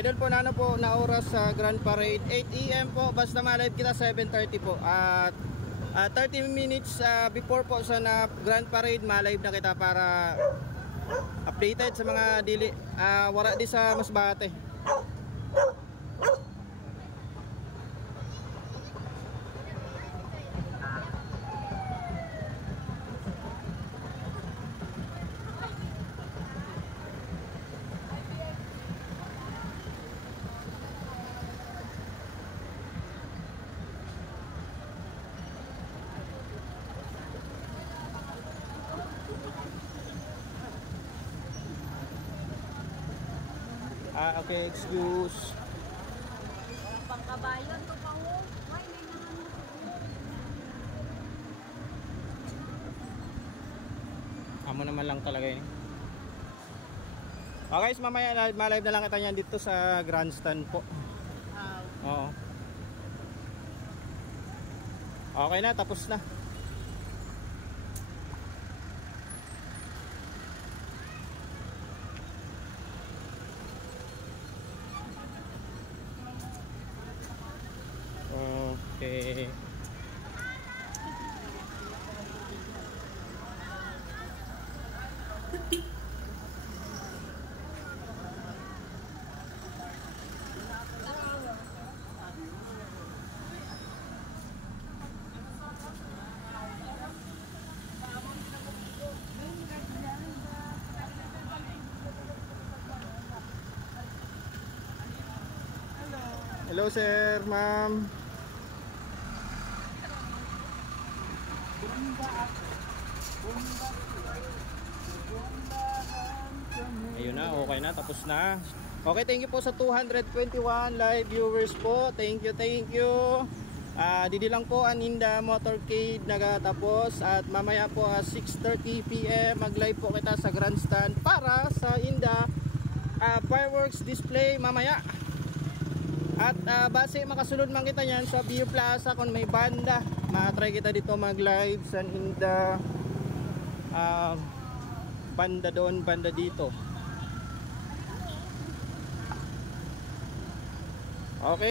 Idol po na ano po na oras sa Grand Parade 8 AM po, basta ma-live kita 7:30 po. At 30 minutes before po sa Grand Parade ma-live na kita para updated sa mga dili wala di sa Masbate. Okay, excuse. Walang pangkabayan to pa ho. Why may mga amo naman lang talaga yun. Okay guys, mamaya ma-live na lang kita yan dito sa grandstand po. Oo. Okay na, tapos na. Okay. Hello sir, ma'am. Ayun na, okay na, tapos na. Okay, thank you po sa 221 live viewers po. Thank you, thank you. Didi lang po ang Inda Motorcade nagatapos at mamaya po 6:30 PM mag-live po kita sa grandstand para sa Inda fireworks display mamaya. At base makasulod man kita yan sa View Plaza kung may banda. Ma-try kita dito mag-live sa Inda banda doon, banda dito. Okay.